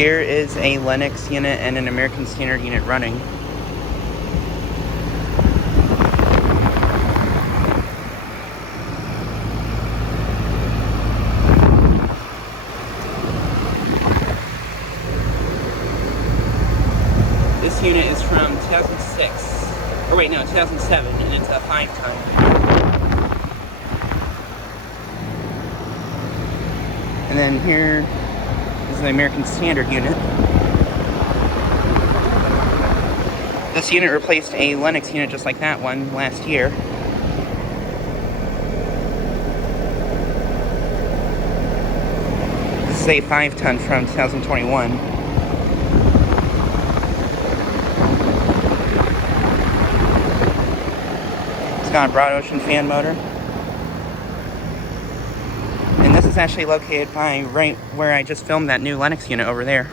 Here is a Lennox unit and an American Standard unit running. This unit is from 2006, or wait, no, 2007, and it's a 5-ton. And then here is the American Standard unit. This unit replaced a Lennox unit just like that one last year. This is a 5-ton from 2021. It's got a broad ocean fan motor. And this is actually located by right where I just filmed that new Lennox unit over there.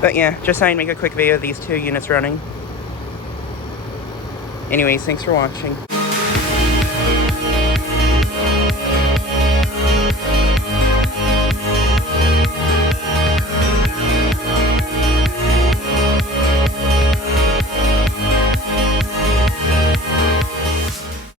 But yeah, just thought I'd make a quick video of these two units running. Anyways, thanks for watching.